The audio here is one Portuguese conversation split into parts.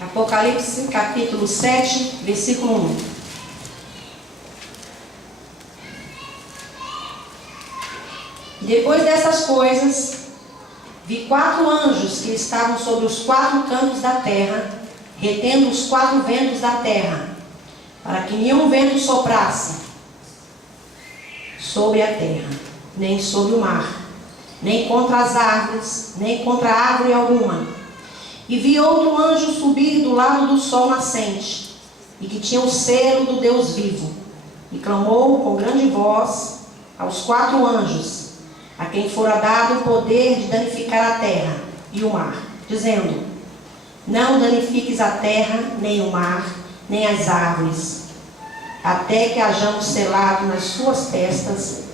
Apocalipse capítulo 7, versículo 1. Depois dessas coisas, vi 4 anjos que estavam sobre os 4 cantos da terra, retendo os 4 ventos da terra, para que nenhum vento soprasse sobre a terra, nem sobre o mar, nem contra as árvores, nem contra árvore alguma. E vi outro anjo subir do lado do sol nascente, e que tinha o selo do Deus vivo, e clamou com grande voz aos 4 anjos, a quem fora dado o poder de danificar a terra e o mar, dizendo: não danifiques a terra, nem o mar, nem as árvores, até que hajamos selado nas suas testas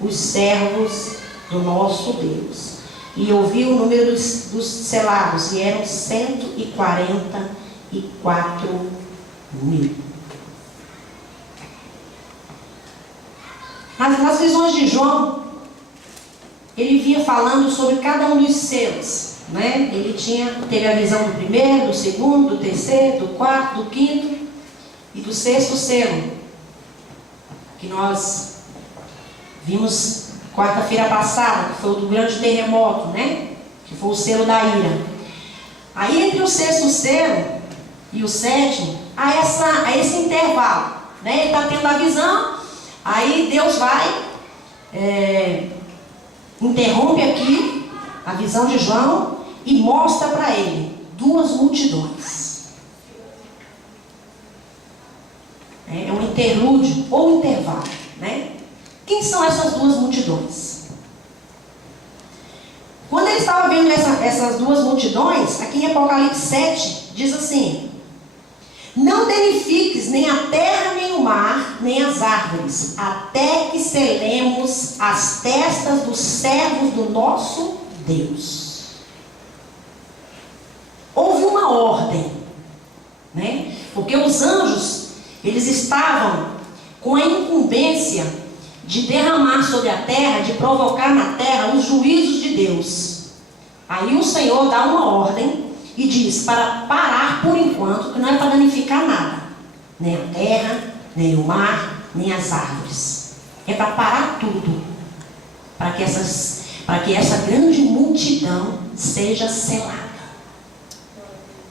os servos do nosso Deus. E ouvi o número dos selados, e eram 144.000. Nas visões de João, ele vinha falando sobre cada um dos selos, né? Ele teve a visão do primeiro, do segundo, do terceiro, do quarto, do quinto e do 6º selo, que nós vimos quarta-feira passada, que foi o do grande terremoto, né? Que foi o selo da ira. Aí entre o 6º selo e o 7º, há esse intervalo, né? Ele está tendo a visão, aí Deus vai, interrompe aqui a visão de João e mostra para ele 2 multidões. É um interlúdio ou intervalo, né? Quem são essas 2 multidões? Quando ele estava vendo essas 2 multidões, aqui em Apocalipse 7, diz assim: não danifiques nem a terra, nem o mar, nem as árvores, até que selemos as testas dos servos do nosso Deus. Houve uma ordem, né? Porque os anjos, eles estavam com a incumbência de derramar sobre a terra, de provocar na terra os juízos de Deus. Aí o Senhor dá uma ordem e diz para parar por enquanto, que não é para danificar nada, nem a terra, nem o mar, nem as árvores. É para parar tudo, para que essa grande multidão seja selada,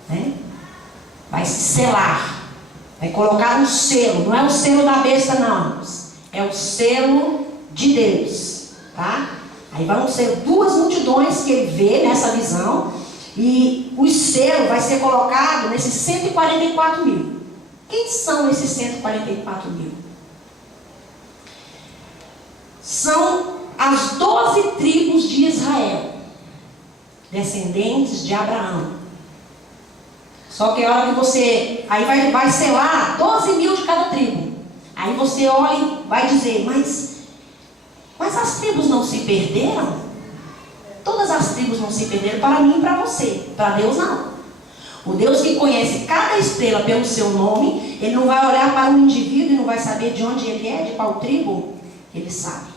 né? Vai se selar, vai colocar um selo, não é o selo da besta não, é o selo de Deus, tá? Aí vão ser 2 multidões que ele vê nessa visão, e o selo vai ser colocado nesses 144.000. Quem são esses 144.000? São as 12 tribos de Israel, descendentes de Abraão. Só que a hora que você... Aí vai selar 12.000 de cada tribo. Aí você olha e vai dizer: mas as tribos não se perderam? Todas as tribos não se perderam, para mim e para você. Para Deus não. O Deus que conhece cada estrela pelo seu nome, ele não vai olhar para um indivíduo e não vai saber de onde ele é, de qual tribo. Ele sabe.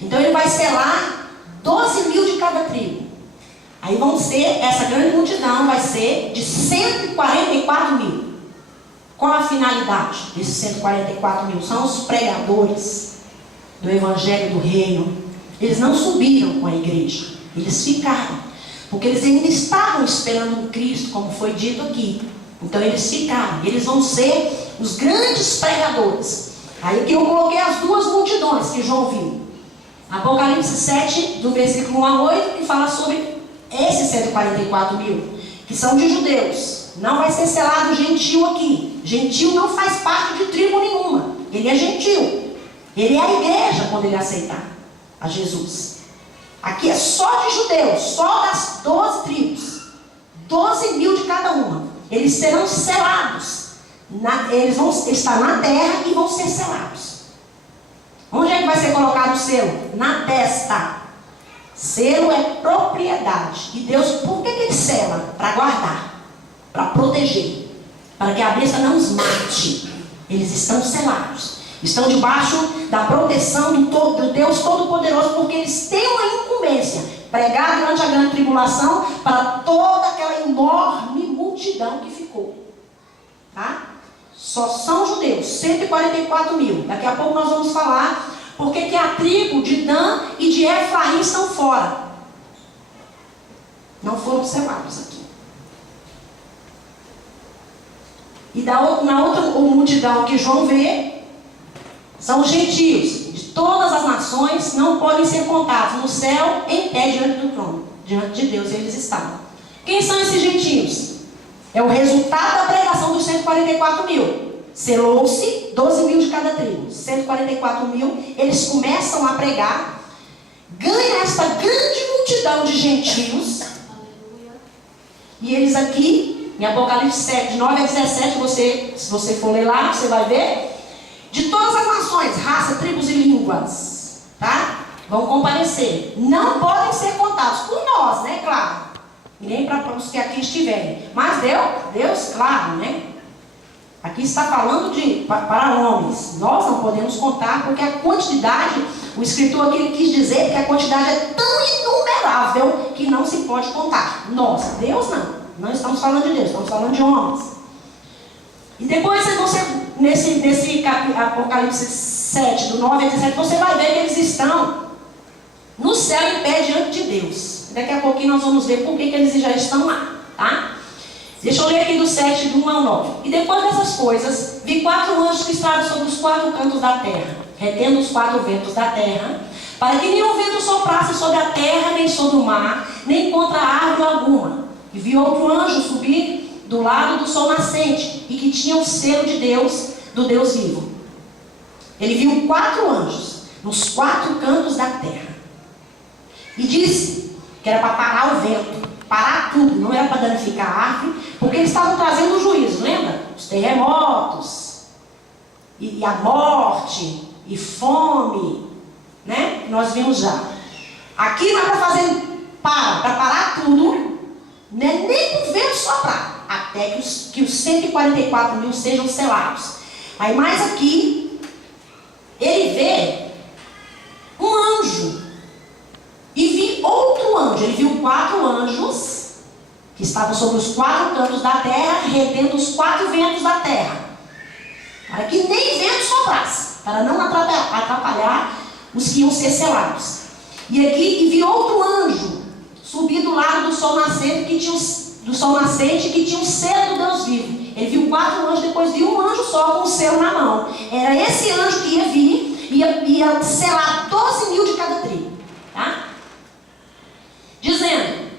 Então ele vai selar 12.000 de cada tribo. Aí vão ser, essa grande multidão vai ser de 144.000. Qual a finalidade desses 144.000? São os pregadores do Evangelho do Reino. Eles não subiram com a igreja, eles ficaram, porque eles ainda estavam esperando um Cristo, como foi dito aqui. Então eles ficaram, eles vão ser os grandes pregadores. Aí que eu coloquei as 2 multidões que João viu. Apocalipse 7, do versículo 1 a 8, que fala sobre esses 144.000, que são de judeus. Não vai ser selado gentil aqui. Gentil não faz parte de tribo nenhuma. Ele é gentil. Ele é a igreja quando ele aceitar a Jesus. Aqui é só de judeus, só das 12 tribos. 12.000 de cada uma. Eles serão selados. Eles vão estar na terra e vão ser selados. Onde é que vai ser colocado o selo? Na testa. Selo é propriedade. E Deus, por que ele sela? Para guardar. Para proteger, para que a besta não os mate. Eles estão selados, estão debaixo da proteção do Deus Todo-Poderoso, porque eles têm uma incumbência, pregar durante a grande tribulação para toda aquela enorme multidão multidão que ficou. Tá? Só são judeus, 144 mil. Daqui a pouco nós vamos falar porque que a tribo de Dan e de Efraim estão fora. Não foram selados aqui. E na outra multidão que João vê, são os gentios. De todas as nações, não podem ser contados. No céu, em pé diante do trono. Diante de Deus eles estavam. Quem são esses gentios? É o resultado da pregação dos 144 mil. Selou-se 12 mil de cada tribo. 144 mil, eles começam a pregar. Ganha esta grande multidão de gentios. E eles aqui, em Apocalipse 7, de 9 a 17, se você for ler lá, você vai ver. De todas as nações, raça, tribos e línguas, tá? Vão comparecer. Não podem ser contados por nós, né? Claro. E nem para os que aqui estiverem. Mas Deus, claro, né? Aqui está falando para homens. Nós não podemos contar, porque a quantidade, o escritor aqui ele quis dizer que a quantidade é tão inumerável que não se pode contar. Nós, Deus não. Não estamos falando de Deus, estamos falando de homens. E depois nesse Apocalipse 7, do 9 a 17, você vai ver que eles estão no céu em pé diante de Deus. Daqui a pouquinho nós vamos ver por que eles já estão lá, tá? Deixa eu ler aqui do 7, do 1 ao 9. E depois dessas coisas, vi 4 anjos que estavam sobre os 4 cantos da terra, retendo os 4 ventos da terra, para que nenhum vento soprasse sobre a terra, nem sobre o mar, nem contra árvore alguma. E vi outro anjo subir do lado do sol nascente, e que tinha o selo de Deus, do Deus vivo. Ele viu 4 anjos, nos 4 cantos da terra. E disse que era para parar o vento, parar tudo, não era para danificar a árvore, porque eles estavam trazendo o juízo, lembra? Os terremotos, e a morte, e fome, né? Nós vimos já. Aqui não é para fazer, para parar tudo, né? Nem o vento soprar, até que os 144 mil sejam selados. Aí mais aqui, ele vê um anjo. E vi outro anjo. Ele viu 4 anjos que estavam sobre os 4 cantos da terra, retendo os 4 ventos da terra, para que nem vento soprasse, para não atrapalhar os que iam ser selados. E aqui vi outro anjo subir do lado do sol nascente, que tinha o selo do Deus vivo. Ele viu 4 anjos, depois viu um anjo só com o selo na mão. Era esse anjo que ia vir, ia selar 12 mil de cada tribo, tá? Dizendo,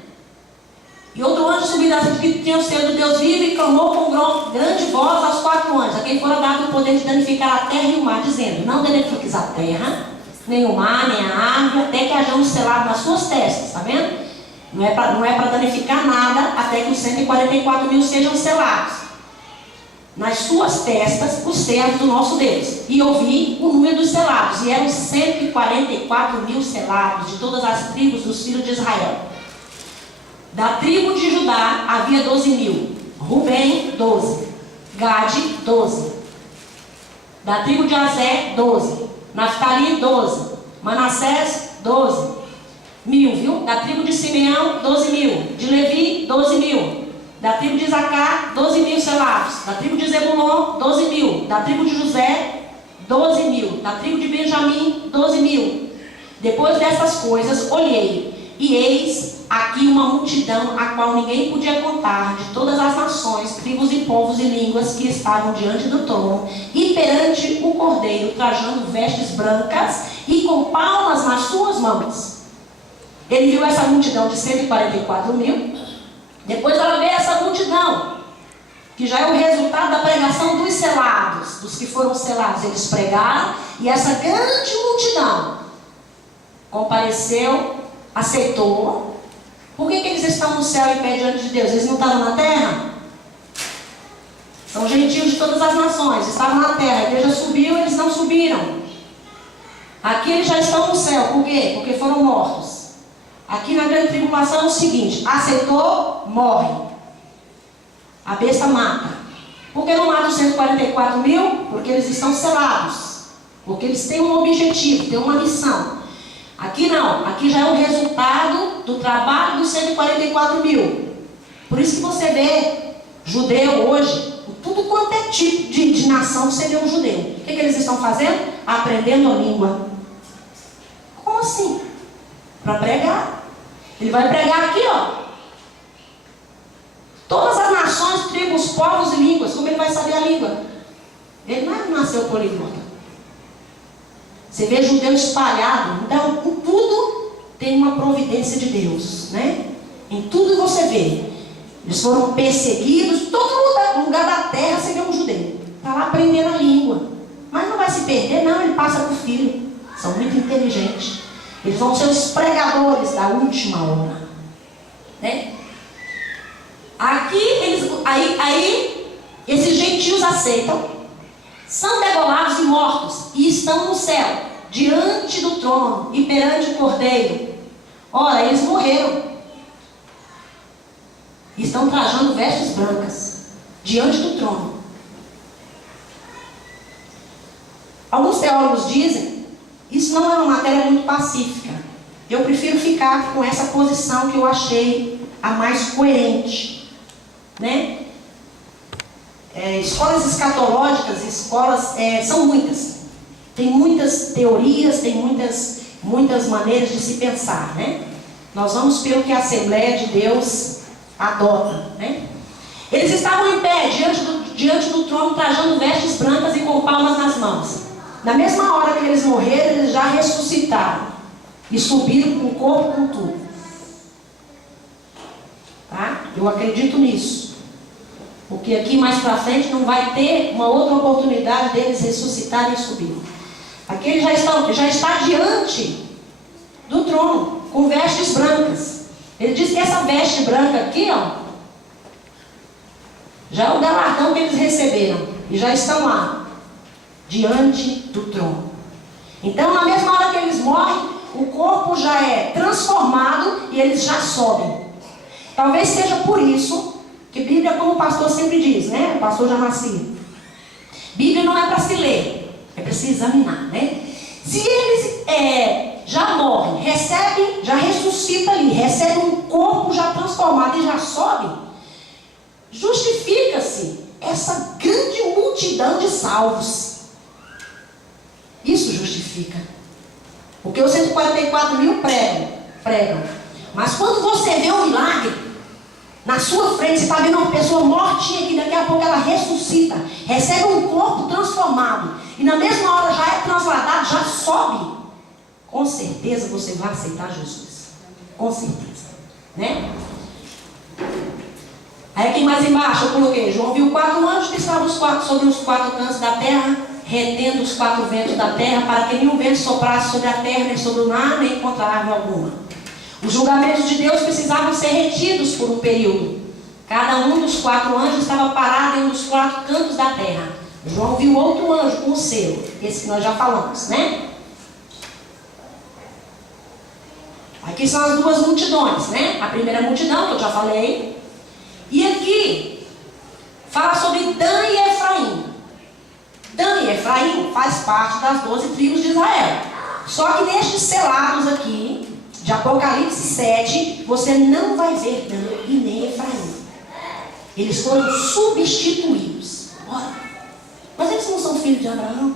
e outro anjo subiu da que tinha o selo do Deus vivo e clamou com grande voz aos 4 anjos, a quem fora dado o poder de danificar a terra e o mar, dizendo, não danifiques a terra, nem o mar, nem a árvore, até que hajamos selado nas suas testas, tá vendo? Não é para danificar nada, até que os 144 mil sejam selados. Nas suas testas, os servos do nosso Deus. E ouvi o número dos selados, e eram 144 mil selados, de todas as tribos dos filhos de Israel. Da tribo de Judá havia 12 mil, Rubem 12, Gade 12, da tribo de Aser 12, Naftali 12, Manassés 12 mil, viu? Da tribo de Simeão 12 mil, de Levi 12 mil, da tribo de Isacar 12 mil selados, da tribo de Zebulon 12 mil, da tribo de José 12 mil, da tribo de Benjamim 12 mil. Depois dessas coisas olhei, e eis aqui uma multidão a qual ninguém podia contar, de todas as nações, tribos e povos e línguas, que estavam diante do trono e perante o Cordeiro, trajando vestes brancas e com palmas nas suas mãos. Ele viu essa multidão de 144 mil. Depois ela vê essa multidão, que já é o resultado da pregação dos selados, dos que foram selados. Eles pregaram, e essa grande multidão compareceu, aceitou. Por que eles estão no céu em pé diante de Deus? Eles não estavam na terra? São gentios de todas as nações, estavam na terra. A igreja subiu, eles não subiram. Aqui eles já estão no céu. Por quê? Porque foram mortos. Aqui na grande tribulação é o seguinte: aceitou, morre. A besta mata. Por que não mata os 144 mil? Porque eles estão selados. Porque eles têm um objetivo, têm uma missão. Aqui não, aqui já é o resultado do trabalho dos 144 mil. Por isso que você vê Judeu hoje, tudo quanto é tipo de nação você vê um judeu. O que eles estão fazendo? Aprendendo a língua. Como assim? Para pregar. Ele vai pregar aqui, ó. Todas as nações, tribos, povos e línguas. Como ele vai saber a língua? Ele não nasceu poliglota. Você vê judeu espalhado. Então, em tudo tem uma providência de Deus, né? Em tudo você vê. Eles foram perseguidos. Todo lugar da terra você vê um judeu. Está lá aprendendo a língua. Mas não vai se perder, não. Ele passa para o filho. São muito inteligentes. Eles vão ser os pregadores da última hora, né? Aqui, esses gentios aceitam, são degolados e mortos, e estão no céu, diante do trono e perante o Cordeiro. Ora, eles morreram. Estão trajando vestes brancas, diante do trono. Alguns teólogos dizem, isso não é uma matéria muito pacífica. Eu prefiro ficar com essa posição que eu achei a mais coerente, né? Escolas escatológicas, são muitas. Tem muitas teorias, tem muitas maneiras de se pensar, né? Nós vamos pelo que a Assembleia de Deus adota, né? Eles estavam em pé, diante do trono, trajando vestes brancas e com palmas nas mãos. Na mesma hora que eles morreram, eles já ressuscitaram. E subiram com o corpo, com tudo. Tá? Eu acredito nisso. Porque aqui mais para frente não vai ter uma outra oportunidade deles ressuscitarem e subir. Aqui eles já está diante do trono, com vestes brancas. Ele diz que essa veste branca aqui, ó, já é o galardão que eles receberam. E já estão lá, diante do trono. Então, na mesma hora que eles morrem, o corpo já é transformado e eles já sobem. Talvez seja por isso que Bíblia, como o pastor sempre diz, né? O pastor já nascia. Bíblia não é para se ler, é para se examinar, né? Se eles já morrem, recebem, já ressuscita ali, recebem um corpo já transformado e já sobem, justifica-se essa grande multidão de salvos. Isso justifica. Porque os 144 mil pregam. Mas quando você vê um milagre na sua frente, você está vendo uma pessoa mortinha que daqui a pouco ela ressuscita, recebe um corpo transformado, e na mesma hora já é transladado, já sobe. Com certeza você vai aceitar Jesus. Com certeza. Né? Aí aqui mais embaixo eu coloquei, João viu 4 anjos que estavam sobre os 4 cantos da terra, retendo os 4 ventos da terra, para que nenhum vento soprasse sobre a terra, nem sobre o mar, nem contra árvore alguma. Os julgamentos de Deus precisavam ser retidos por um período. Cada um dos 4 anjos estava parado em um dos 4 cantos da terra. João viu outro anjo com o selo, esse que nós já falamos, né? Aqui são as duas multidões, né? A primeira multidão, que eu já falei. E aqui fala sobre Dan e Efraim. Dan e Efraim faz parte das 12 tribos de Israel. Só que nestes selados aqui, de Apocalipse 7, você não vai ver Dan e nem Efraim. Eles foram substituídos. Ora, mas eles não são filhos de Abraão?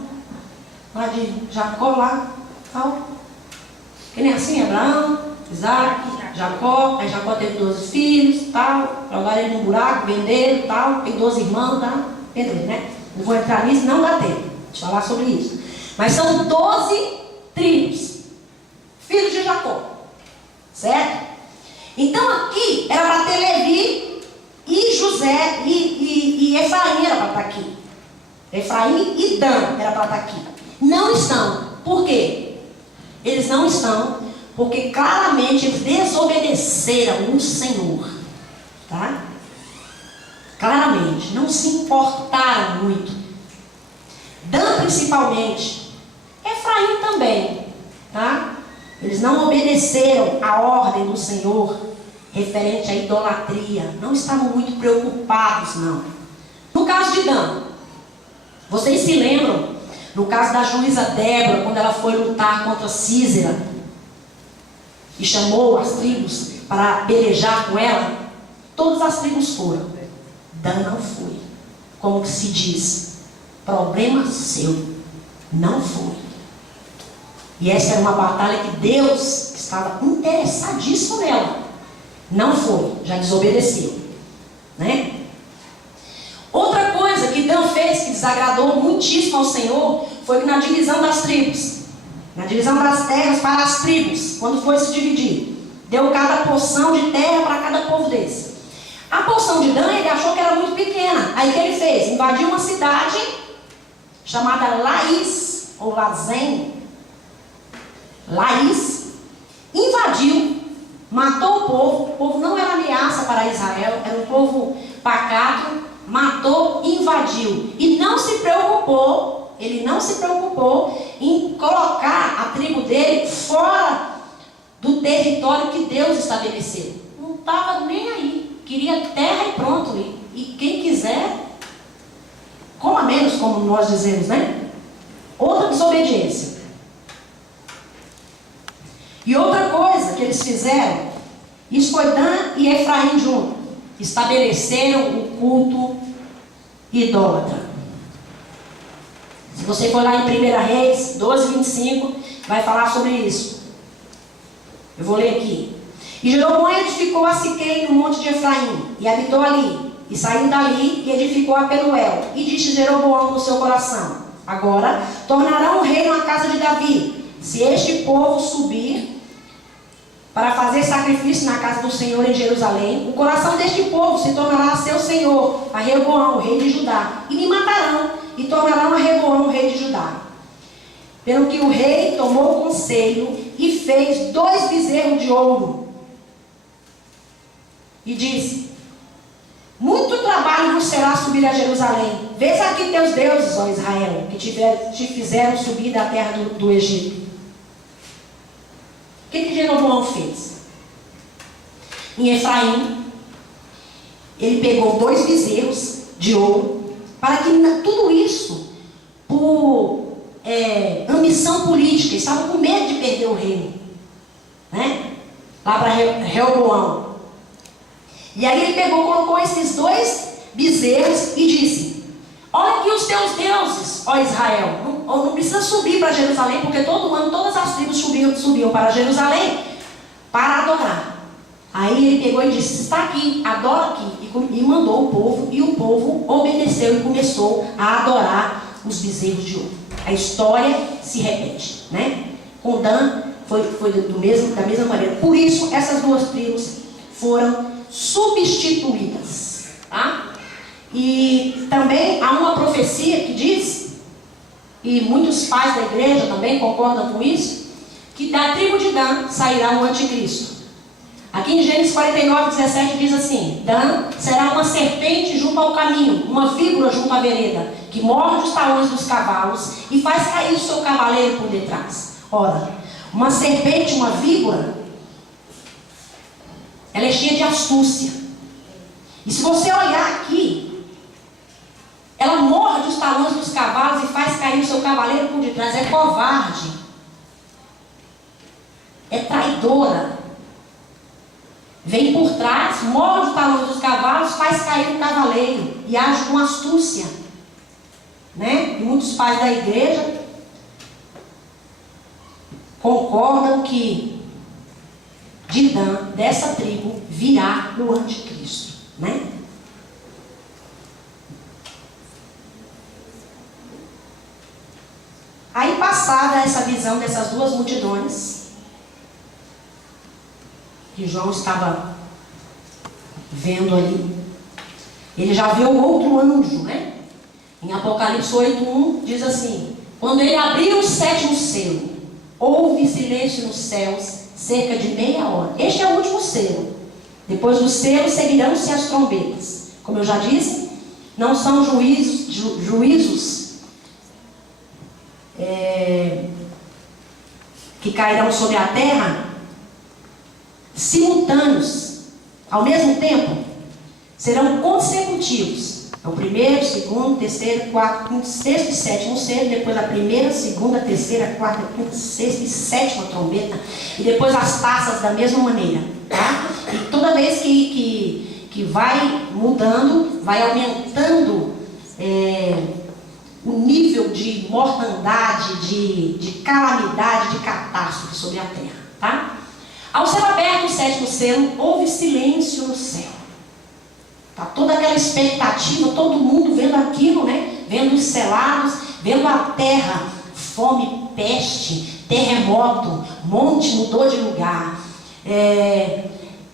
Lá de Jacó, lá, tal. Que nem assim, Abraão, Isaac, Jacó. Aí Jacó teve 12 filhos, tal. Jogaram ele num buraco, venderam, tal. Tem 12 irmãos, tá? Entendeu, né? Não vou entrar nisso, não dá tempo de falar sobre isso. Mas são 12 tribos, filhos de Jacó. Certo? Então aqui era para ter Levi e José e Efraim era para estar aqui. Efraim e Dan era para estar aqui. Não estão. Por quê? Eles não estão porque claramente eles desobedeceram o Senhor. Tá? Claramente, não se importaram muito. Dan principalmente, Efraim também, tá? Eles não obedeceram a ordem do Senhor referente à idolatria. Não estavam muito preocupados, não. No caso de Dan, vocês se lembram, no caso da juíza Débora, quando ela foi lutar contra Císera e chamou as tribos para pelejar com ela? Todas as tribos foram. Dan não foi. Como que se diz? Problema seu. Não foi. E essa era uma batalha que Deus estava interessadíssimo nela. Não foi. Já desobedeceu. Né? Outra coisa que Dan fez que desagradou muitíssimo ao Senhor foi que na divisão das tribos, na divisão das terras para as tribos, quando foi se dividir, deu cada porção de terra para cada povo desse. A porção de Dan ele achou que era muito pequena. Aí o que ele fez? Invadiu uma cidade chamada Laís, ou Lazém. Laís. Invadiu, matou o povo não era ameaça para Israel, era um povo pacato, matou, invadiu. E não se preocupou, ele não se preocupou em colocar a tribo dele fora do território que Deus estabeleceu. Não estava nem aí. Queria terra e pronto. E quem quiser, coma menos, como nós dizemos, né? Outra desobediência. E outra coisa que eles fizeram, isso foi Dan e Efraim junto, estabeleceram o culto idólatra. Se você for lá em 1 Reis 12, 25, vai falar sobre isso. Eu vou ler aqui. E Jeroboão edificou a Siquém no monte de Efraim, e habitou ali, e saiu dali, e edificou a Penuel. E disse Jeroboão no seu coração: agora tornarão o reino à casa de Davi, se este povo subir para fazer sacrifício na casa do Senhor em Jerusalém, o coração deste povo se tornará a seu senhor, a Rehoboão, rei de Judá, e me matarão, e tornarão a Rehoboão, rei de Judá. Pelo que o rei tomou conselho e fez 2 bezerros de ouro. E disse: muito trabalho vos será subir a Jerusalém. Vês aqui teus deuses, ó Israel, que te fizeram subir da terra do Egito. O que Jeroboão fez? Em Efraim, ele pegou 2 bezerros de ouro, para que tudo isso, por ambição política, estavam com medo de perder o reino, né? Lá para Rehoboão. E aí ele pegou, colocou esses 2 bezerros e disse: olha aqui os teus deuses, ó Israel. Não precisa subir para Jerusalém, porque todo ano todas as tribos subiam para Jerusalém para adorar. Aí ele pegou e disse: está aqui, adora aqui. E mandou o povo, e o povo obedeceu e começou a adorar os bezerros de ouro. A história se repete, né? Com Dan foi da mesma maneira. Por isso essas 2 tribos foram substituídas, tá? E também há uma profecia que diz, e muitos pais da igreja também concordam com isso, que da tribo de Dan sairá o anticristo. Aqui em Gênesis 49, 17 diz assim: Dan será uma serpente junto ao caminho, uma víbora junto à vereda, que morde os talões dos cavalos e faz cair o seu cavaleiro por detrás. Ora, uma serpente, uma víbora, ela é cheia de astúcia. E se você olhar aqui, ela morde os talões dos cavalos e faz cair o seu cavaleiro por detrás. É covarde. É traidora. Vem por trás, morde os talões dos cavalos, faz cair o cavaleiro e age com astúcia, né? E muitos pais da igreja concordam que de Dan, dessa tribo, virá o anticristo, né? Aí, passada essa visão dessas 2 multidões, que João estava vendo ali, ele já viu outro anjo, né? Em Apocalipse 8:1 diz assim: quando ele abriu o 7º selo, houve silêncio nos céus cerca de meia hora. Este é o último selo. Depois do selo seguirão-se as trombetas. Como eu já disse, não são juízos que cairão sobre a terra simultâneos, ao mesmo tempo, serão consecutivos. É o 1º, 2º, 3º, 4º, 5º, 6º e 7º selo, depois a 1ª, 2ª, 3ª, 4ª, 5ª, 6ª e 7ª trombeta, e depois as taças da mesma maneira, tá? E toda vez que que vai mudando, vai aumentando o nível de mortandade, de calamidade, de catástrofe sobre a terra, tá? Ao ser aberto o sétimo selo, houve silêncio no céu. Tá toda aquela expectativa, todo mundo vendo aquilo, né? Vendo os selados, vendo a terra, fome, peste, terremoto, monte mudou de lugar,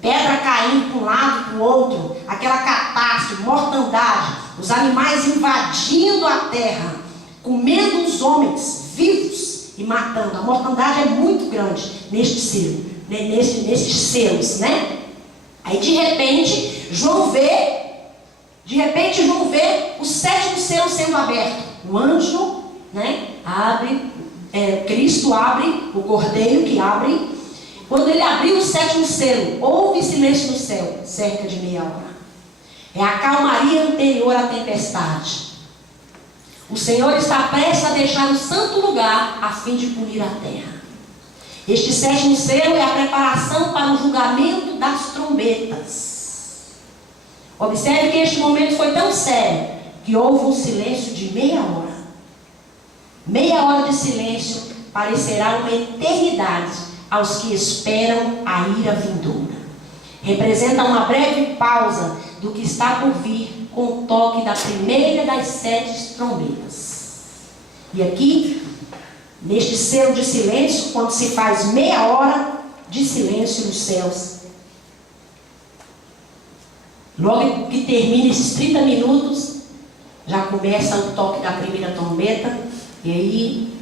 pedra caindo para um lado para o outro, aquela catástrofe, mortandade, os animais invadindo a terra, comendo os homens vivos e matando. A mortandade é muito grande neste selo, nestes selos, né? Aí de repente João vê o sétimo selo sendo aberto. O anjo, né, abre, Cristo abre, o cordeiro que abre. Quando ele abriu o sétimo selo, houve silêncio no céu, cerca de meia hora. É a calmaria anterior à tempestade. O Senhor está prestes a deixar o santo lugar a fim de punir a terra. Este sétimo selo é a preparação para o julgamento das trombetas. Observe que este momento foi tão sério que houve um silêncio de meia hora. Meia hora de silêncio parecerá uma eternidade aos que esperam a ira vindoura. Representa uma breve pausa do que está por vir com o toque da primeira das 7 trombetas. E aqui, neste selo de silêncio, quando se faz meia hora de silêncio nos céus, logo que termina esses 30 minutos, já começa o toque da primeira trombeta, e aí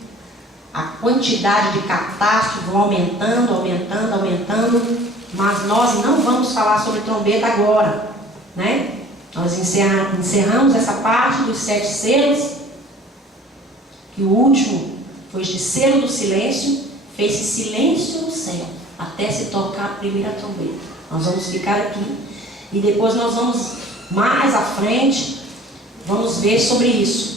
a quantidade de catástrofes vão aumentando, mas nós não vamos falar sobre trombeta agora, né? Nós encerramos essa parte dos 7 selos, que o último foi este selo do silêncio, fez-se silêncio no céu, até se tocar a primeira trombeta. Nós vamos ficar aqui, e depois nós vamos, mais à frente, vamos ver sobre isso.